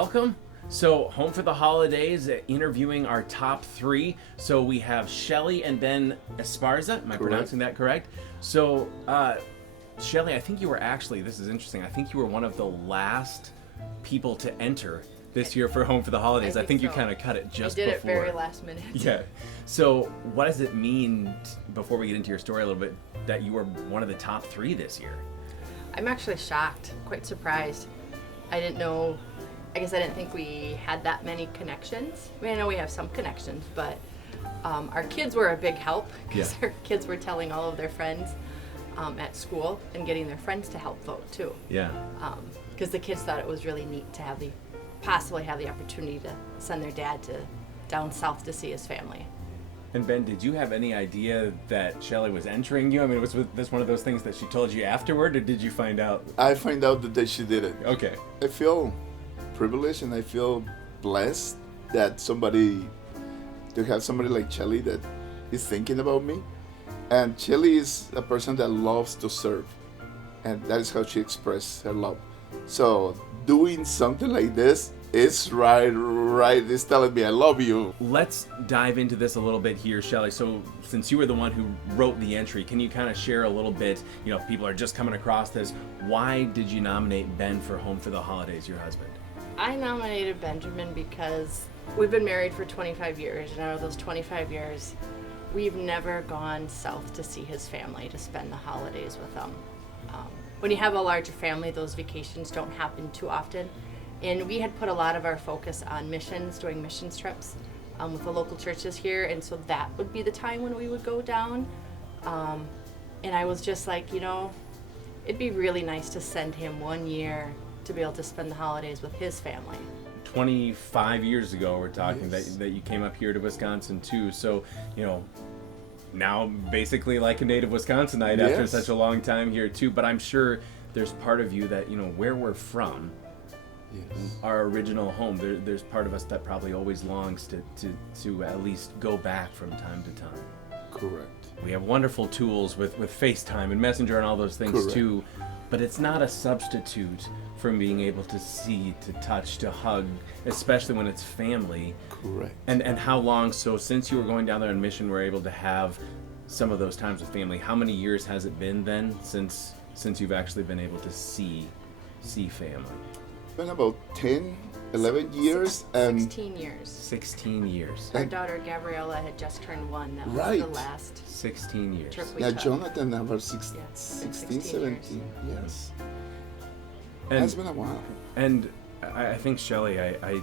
welcome. So, Home for the Holidays, interviewing our top three. So, we have Shelly and Ben Esparza. Am I pronouncing that correct? So, Shelly, I think you were actually, this is interesting, I think you were one of the last people to enter this year for Home for the Holidays. I think you kind of cut it just before. I did it very last minute. Yeah. So, what does it mean, before we get into your story a little bit, that you were one of the top three this year? I'm actually shocked, quite surprised. I didn't know, I guess I didn't think we had that many connections. I mean, I know we have some connections, but our kids were a big help because our kids were telling all of their friends at school and getting their friends to help vote too. Yeah. Because the kids thought it was really neat to possibly have the opportunity to send their dad down south to see his family. And Ben, did you have any idea that Shelly was entering you? I mean, was this one of those things that she told you afterward, or did you find out? I find out the day she did it. Okay. I feel privileged and I feel blessed that to have somebody like Shelly that is thinking about me. And Shelly is a person that loves to serve, and that is how she expresses her love. So doing something like this is right. It's telling me I love you. Let's dive into this a little bit here, Shelly. So since you were the one who wrote the entry, can you kind of share a little bit, if people are just coming across this, why did you nominate Ben for Home for the Holidays, your husband? I nominated Benjamin because we've been married for 25 years, and out of those 25 years, we've never gone south to see his family, to spend the holidays with them. When you have a larger family, those vacations don't happen too often. And we had put a lot of our focus on missions, doing missions trips with the local churches here, and so that would be the time when we would go down. And I was just like, it'd be really nice to send him 1 year to be able to spend the holidays with his family. 25 years ago, we're talking Yes. that you came up here to Wisconsin too. So, now basically like a native Wisconsinite after Yes. such a long time here too. But I'm sure there's part of you that, where we're from, Yes. our original home, there's part of us that probably always longs to at least go back from time to time. Correct. We have wonderful tools with FaceTime and Messenger and all those things Correct. too, but it's not a substitute for being able to see, to touch, to hug, especially when it's family. Correct. And how long, so since you were going down there on mission, we're able to have some of those times with family. How many years has it been then since you've actually been able to see family? It's been about 10, 11 years. And 16 years. 16 years. Our daughter Gabriella had just turned 1. That was Right. the last 16 years. trip we now took. Jonathan about Yeah, 16, 16 17. Yes. And, It's been a while. and I think, Shelly, I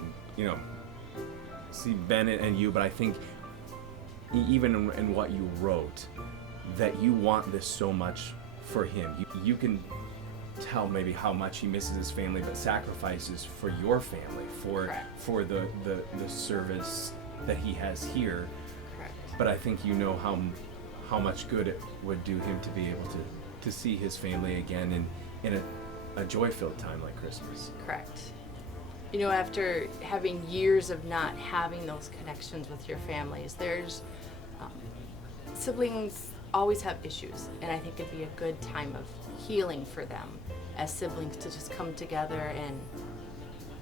see Ben and you, but I think even in what you wrote, that you want this so much for him. You can tell maybe how much he misses his family, but sacrifices for your family, Correct. for the service that he has here. Correct. But I think how much good it would do him to be able to see his family again in a joy-filled time like Christmas. Correct. After having years of not having those connections with your families, there's siblings always have issues, and I think it'd be a good time of healing for them as siblings to just come together and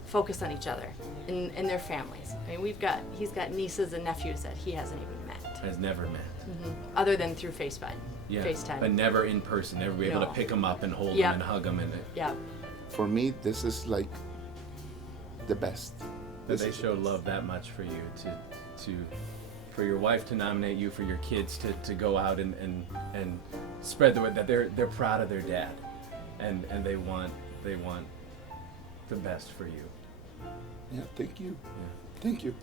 focus on each other and their families. I mean, he's got nieces and nephews that he hasn't even met, Has never met. other than through FaceTime. Yeah, FaceTime. but never in person. Never be able to No. pick them up and hold Yeah. them and hug them, and Yeah. For me, this is like the best. that This they is the showed best. love that much for you for your wife to nominate you, for your kids to go out and spread the word that they're proud of their dad, and they want the best for you. Yeah, thank you. Yeah. Thank you.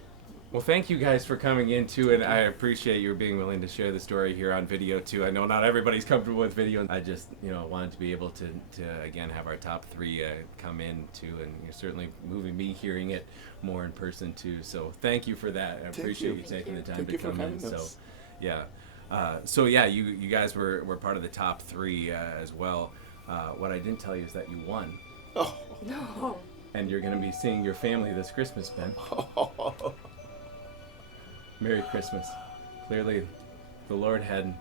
Well, thank you guys for coming into it. I appreciate your being willing to share the story here on video too. I know not everybody's comfortable with video. I just, wanted to be able to again have our top three come in too, and you're certainly moving me hearing it more in person too. So thank you for that. I appreciate you taking the time Thank to you for come in. having us. You guys were part of the top three as well. What I didn't tell you is that you won, Oh. No. and you're going to be seeing your family this Christmas, Ben. Merry Christmas. Clearly, the Lord had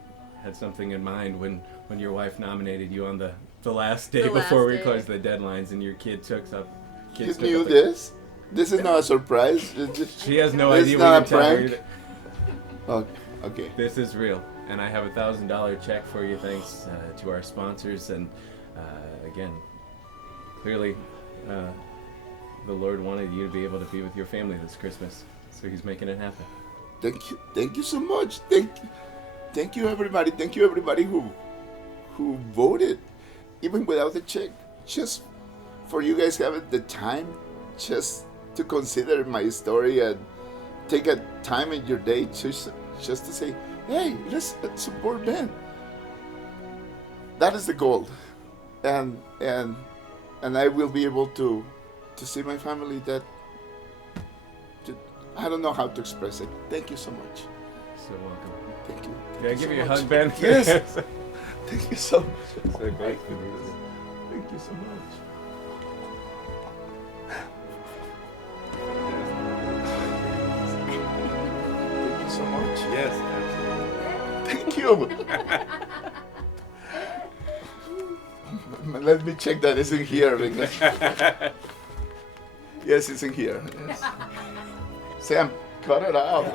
something in mind when your wife nominated you on the last day The last before we day. closed the deadlines, and your kid took up. You knew this? This is not a surprise. It's just, She has no it's idea not what a you're telling her. prank. Oh, okay. This is real, and I have a $1,000 check for you, thanks to our sponsors. And again, clearly, the Lord wanted you to be able to be with your family this Christmas, so He's making it happen. Thank you so much. Thank you, everybody. Thank you, everybody who voted, even without the check. Just for you guys having the time, just to consider my story and take a time in your day just to say, hey, let's support Ben. That is the goal, and I will be able to see my family. That I don't know how to express it. Thank you so much. So welcome. Thank you. Can I give you a hug, Ben? Yes. Thank you so much. So great to meet you. Thank you so much. Thank you so much. Yes, Thank you. Let me check that it's in here. Because yes, it's in here. Yes. Sam, cut it out.